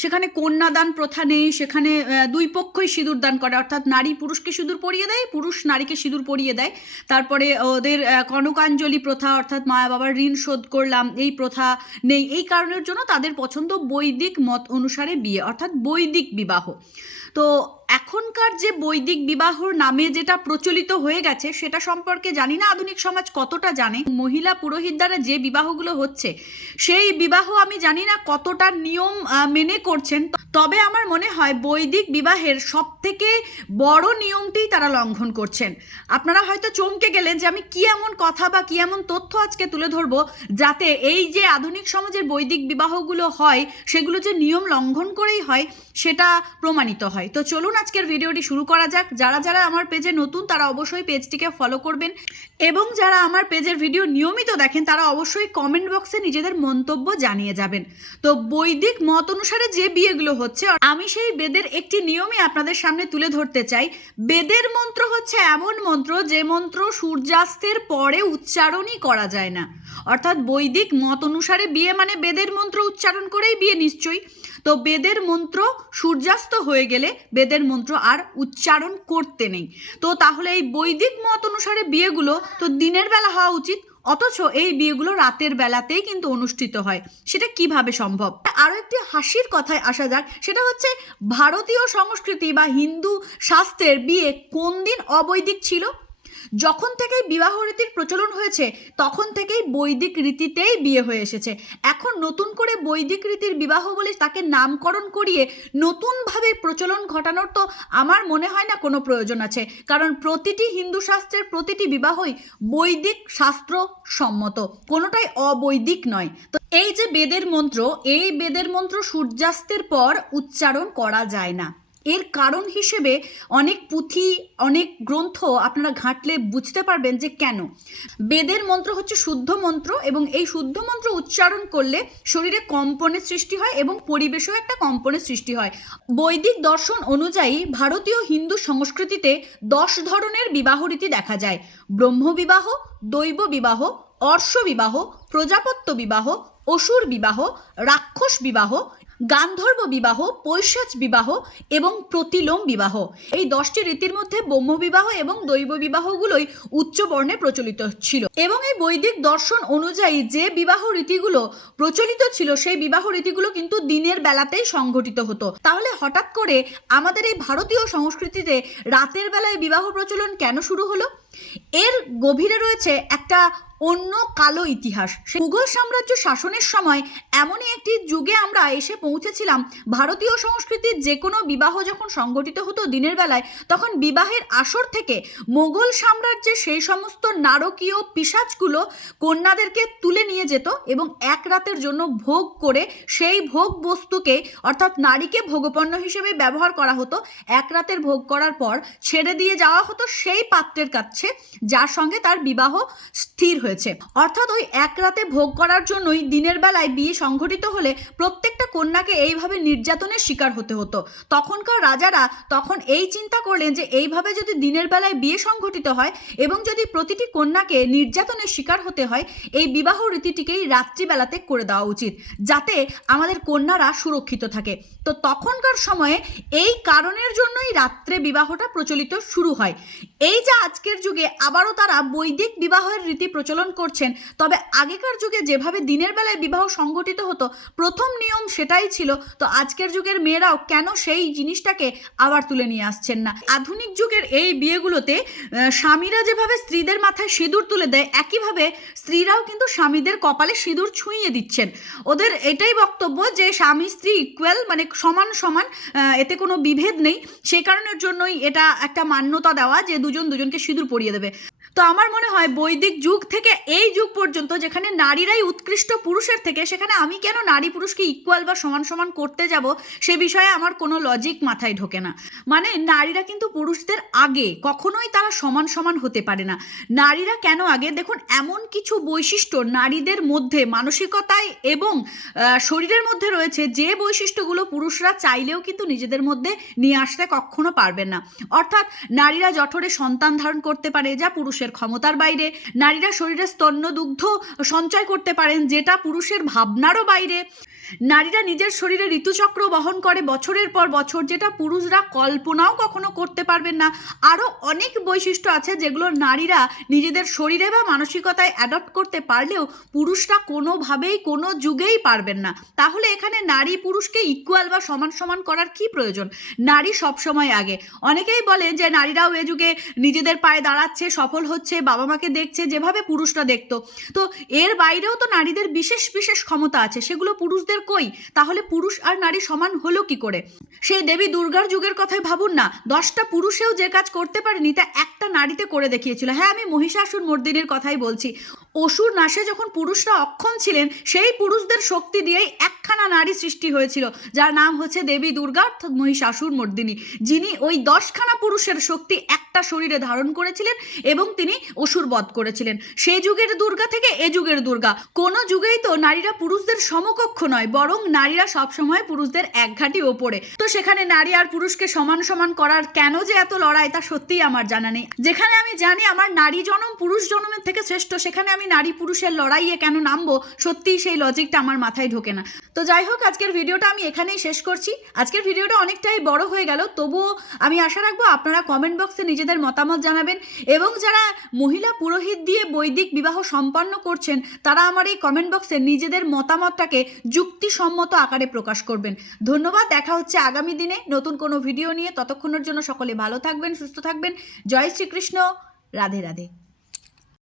সেখানে কন্যাদান প্রথা নেই, সেখানে দুই পক্ষই সিঁদুর দান করে। অর্থাৎ নারী পুরুষকে সিঁদুর পরিয়ে দেয়, পুরুষ নারীকে সিঁদুর পরিয়ে দেয়। তারপরে ওদের কনকাঞ্জলি প্রথা, অর্থাৎ মা বাবার ঋণ শোধ করলাম, এই প্রথা নেই। এই কারণের জন্য তাদের পছন্দ বৈদিক মত অনুসারে বিয়ে, অর্থাৎ বৈদিক বিবাহ। তো এখনকার যে বৈদিক বিবাহর নামে যেটা প্রচলিত হয়ে গেছে, সেটা সম্পর্কে জানি না, আধুনিক সমাজ কতটা জানে। মহিলা পুরোহিত দ্বারা যে বিবাহগুলো হচ্ছে, সেই বিবাহ আমি জানি না কতটা নিয়ম মেনে করছেন। তবে আমার মনে হয় বৈদিক বিবাহের সব থেকে বড় নিয়মটি তারা লঙ্ঘন করছেন। আপনারা হয়তো চমকে গেলেন যে আমি কি এমন কথা বা কি এমন তথ্য আজকে তুলে ধরবো, যাতে এই যে আধুনিক সমাজের বৈদিক বিবাহগুলো হয়, সেগুলো যে নিয়ম লঙ্ঘন করেই হয়, সেটা প্রমাণিত হয়। তো চলুন আজকের ভিডিওটি শুরু করা যাক। যারা যারা আমার পেজে নতুন, তারা অবশ্যই পেজটিকে ফলো করবেন। এবং যারা আমার পেজের ভিডিও নিয়মিত দেখেন, তারা অবশ্যই কমেন্ট বক্সে নিজেদের মন্তব্য জানিয়ে যাবেন। তো বৈদিক মত অনুসারে যে বিয়েগুলো হচ্ছে, আমি সেই বেদের একটি নিয়মই আপনাদের সামনে তুলে ধরতে চাই। বেদের মন্ত্র হচ্ছে এমন মন্ত্র, যে মন্ত্র সূর্যাস্তের পরে উচ্চারণই করা যায় না। অর্থাৎ বৈদিক মত অনুসারে বিয়ে মানে বেদের মন্ত্র উচ্চারণ করেই বিয়ে নিশ্চয়ই। তো বেদের মন্ত্র সূর্যাস্ত হয়ে গেলে বেদের মন্ত্র আর উচ্চারণ করতে নেই। তো তাহলে এই বৈদিক মত অনুসারে বিয়েগুলো তো দিনের বেলা হওয়া উচিত, অথচ এই বিয়েগুলো রাতের বেলাতেই কিন্তু অনুষ্ঠিত হয়। সেটা কীভাবে সম্ভব? আরও একটি হাসির কথায় আসা যাক, সেটা হচ্ছে ভারতীয় সংস্কৃতি বা হিন্দু শাস্ত্রের বিয়ে কোন দিন অবৈদিক ছিল? যখন থেকেই বিবাহ রীতির প্রচলন হয়েছে, তখন থেকেই বৈদিক রীতিতেই বিয়ে হয়ে এসেছে। এখন নতুন করে বৈদিক রীতির বিবাহ বলে তাকে নামকরণ করিয়ে নতুনভাবে প্রচলন ঘটানোর তো আমার মনে হয় না কোনো প্রয়োজন আছে। কারণ প্রতিটি হিন্দু শাস্ত্রের প্রতিটি বিবাহই বৈদিক শাস্ত্র সম্মত, কোনোটাই অবৈদিক নয়। তো এই যে বেদের মন্ত্র, এই বেদের মন্ত্র সূর্যাস্তের পর উচ্চারণ করা যায় না। এর কারণ হিসেবে অনেক পুঁথি, অনেক গ্রন্থ আপনারা ঘাঁটলে বুঝতে পারবেন যে কেন। বেদের মন্ত্র হচ্ছে শুদ্ধ মন্ত্র এবং এই শুদ্ধ মন্ত্র উচ্চারণ করলে শরীরে কম্পনের সৃষ্টি হয় এবং পরিবেশেও একটা কম্পনের সৃষ্টি হয়। বৈদিক দর্শন অনুযায়ী ভারতীয় হিন্দু সংস্কৃতিতে দশ ধরনের বিবাহ রীতি দেখা যায়। ব্রহ্মবিবাহ দৈব বিবাহ অর্শ বিবাহ, প্রজাপত্য বিবাহ, অসুর বিবাহ, রাক্ষস বিবাহ গান্ধর্ব বিবাহ, পৈশাচ বিবাহ এবং প্রতিলোম বিবাহ। এই দশটি রীতির মধ্যে ব্রহ্ম বিবাহ এবং দৈব বিবাহগুলোই উচ্চ বর্ণে প্রচলিত ছিল। এবং এই বৈদিক দর্শন অনুযায়ী যে বিবাহ রীতিগুলো প্রচলিত ছিল, সেই বিবাহ রীতিগুলো কিন্তু দিনের বেলাতেই সংঘটিত হতো। তাহলে হঠাৎ করে আমাদের এই ভারতীয় সংস্কৃতিতে রাতের বেলায় বিবাহ প্রচলন কেন শুরু হলো? এর গভীরে রয়েছে একটা অন্য কালো ইতিহাস। মুঘল সাম্রাজ্য শাসনের সময় এমনই একটি যুগে আমরা এসে পৌঁছেছিলাম। ভারতীয় সংস্কৃতির যে কোনো বিবাহ যখন সংগঠিত হতো দিনের বেলায়, তখন বিবাহের আসর থেকে মোগল সাম্রাজ্যের সেই সমস্ত নারকীয় পিসাজগুলো কন্যাদেরকে তুলে নিয়ে যেত এবং এক রাতের জন্য ভোগ করে সেই ভোগ বস্তুকে, অর্থাৎ নারীকে ভোগপণ্য হিসেবে ব্যবহার করা হতো। এক রাতের ভোগ করার পর ছেড়ে দিয়ে যাওয়া হতো সেই পাত্রের কাছে। যার সঙ্গে তার বিবাহ স্থির হয়েছে। অর্থাৎ ওই এক রাতে ভোগ করার জন্যই দিনের বেলায় বিয়ে সংঘটিত হলে প্রত্যেকটা কন্যাকে এইভাবে নির্যাতনের শিকার হতে হতো। তখনকার রাজারা তখন এই চিন্তা করলেন যে এইভাবে যদি দিনের বেলায় বিয়ে সংঘটিত হয় এবং যদি প্রতিটি কন্যাকে নির্যাতনের শিকার হতে হয়, এই বিবাহ রীতিটিকেই রাত্রিবেলাতে করে দেওয়া উচিত, যাতে আমাদের কন্যারা সুরক্ষিত থাকে। তো তখনকার সময়ে এই কারণের জন্যই রাত্রে বিবাহটা প্রচলিত শুরু হয়। এই যে আজকের যুগে আবারও তারা বৈদিক বিবাহের রীতি প্রচলন করছেন। তবে আগেকার যুগে যেভাবে দিনের বেলায় বিবাহ সংগঠিত হতো, প্রথম নিয়ম সেটাই ছিল। তো আজকের যুগের মেয়েরাও কেন সেই জিনিসটাকে আবার তুলে নিয়ে আসছেন না? আধুনিক যুগের এই বিয়েগুলোতে স্বামীরা যেভাবে স্ত্রীদের মাথায় সিঁদুর তুলে দেয়, একইভাবে স্ত্রীরাও কিন্তু স্বামীদের কপালে সিঁদুর ছুঁইয়ে দিচ্ছেন। ওদের এটাই বক্তব্য যে স্বামী স্ত্রী ইকুয়াল মানে সমান সমান এতে কোনো বিভেদ নেই। সেই কারণের জন্যই এটা একটা মান্যতা দেওয়া যে দুজন দুজনকে সিঁদুর পরিয়ে দেবে। তো আমার মনে হয় বৈদিক যুগ থেকে এই যুগ পর্যন্ত যেখানে নারীরাই উৎকৃষ্ট পুরুষের থেকে, সেখানে আমি কেন নারী পুরুষকে ইকুয়াল বা সমান সমান করতে যাব, সে বিষয়ে আমার কোনো লজিক মাথায় ঢোকে না। মানে নারীরা কিন্তু পুরুষদের আগে কখনোই তারা সমান সমান হতে পারে না। নারীরা কেন আগে? দেখুন, এমন কিছু বৈশিষ্ট্য নারীদের মধ্যে মানসিকতায় এবং শরীরের মধ্যে রয়েছে, যে বৈশিষ্ট্যগুলো পুরুষরা চাইলেও কিন্তু নিজেদের মধ্যে নিয়ে আসতে কখনো পারবেন না। অর্থাৎ নারীরা জঠরে সন্তান ধারণ করতে পারে যা পুরুষের ক্ষমতার বাইরে। নারীরা শরীরে স্তন্য দুগ্ধ সঞ্চয় করতে পারেন যেটা পুরুষের ভাবনারও বাইরে। নারীরা নিজের শরীরে ঋতুচক্র বহন করে বছরের পর বছর, যেটা পুরুষরা কল্পনাও কখনো করতে পারবেন না। আরও অনেক বৈশিষ্ট্য আছে যেগুলো নারীরা নিজেদের শরীরে বা মানসিকতায় অ্যাডপ্ট করতে পারলেও পুরুষরা কোনোভাবেই, কোনো যুগেই পারবেন না। তাহলে এখানে নারী পুরুষকে ইকুয়াল বা সমান সমান করার কি প্রয়োজন? নারী সবসময় আগে। অনেকেই বলেন যে নারীরাও এ যুগে নিজেদের পায়ে দাঁড়াচ্ছে, সফল হচ্ছে বাবা মাকে দেখছে, যেভাবে পুরুষরা দেখতো। তো এর বাইরেও তো নারীদের বিশেষ বিশেষ ক্ষমতা আছে। সেগুলো পুরুষদের কই? তাহলে পুরুষ আর নারী সমান হলো কি করে? সেই দেবী দুর্গার যুগের কথাই ভাবুন না। দশটা পুরুষেও যে কাজ করতে পারেনি, তা একটা নারীতে করে দেখিয়েছিল। হ্যাঁ আমি মহিষাসুর মর্দিনীর কথাই বলছি। অসুর নাশে যখন পুরুষরা অক্ষম ছিলেন, সেই পুরুষদের শক্তি দিয়েই একখানা নারী সৃষ্টি হয়েছিল, যার নাম হচ্ছে দেবী দুর্গা অর্থাৎ মহিষাসুর মর্দিনী। যিনি ওই দশখানা পুরুষের শক্তি একটা শরীরে ধারণ করেছিলেন এবং তিনি অসুর বধ করেছিলেন। সে যুগের দুর্গা থেকে এ যুগের দুর্গা। কোনো যুগেই তো নারীরা পুরুষদের সমকক্ষ নয়, বরং নারীরা সবসময় পুরুষদের একঘাটি ওপরে। তো সেখানে নারী আর পুরুষকে সমান সমান করার কেন যে এত লড়াই, তা সত্যিই আমার জানা নেই। যেখানে আমি জানি, আমার নারী জনম পুরুষ জনমের থেকে শ্রেষ্ঠ, সেখানে আমি নারী পুরুষের লড়াইয়ে কেন নামবো? সত্যিই সেই লজিকটা আমার মাথায় ঢোকে না। তো যাই হোক, আজকের ভিডিওটা আমি এখানেই শেষ করছি। আজকের ভিডিওটা অনেকটাই বড় হয়ে গেল, তবুও আমি আশা রাখব আপনারা কমেন্ট বক্সে নিজেদের মতামত জানাবেন এবং যারা মহিলা পুরোহিত দিয়ে বৈদিক বিবাহ সম্পন্ন করছেন, তারা আমার এই কমেন্ট বক্সে নিজেদের মতামতটাকে যুক্তিসম্মত আকারে প্রকাশ করবেন। ধন্যবাদ, দেখা হচ্ছে আগামী দিনে নতুন কোনো ভিডিও নিয়ে। ততক্ষণের জন্য সকলে ভালো থাকবেন, সুস্থ থাকবেন। জয় শ্রীকৃষ্ণ, রাধে রাধে।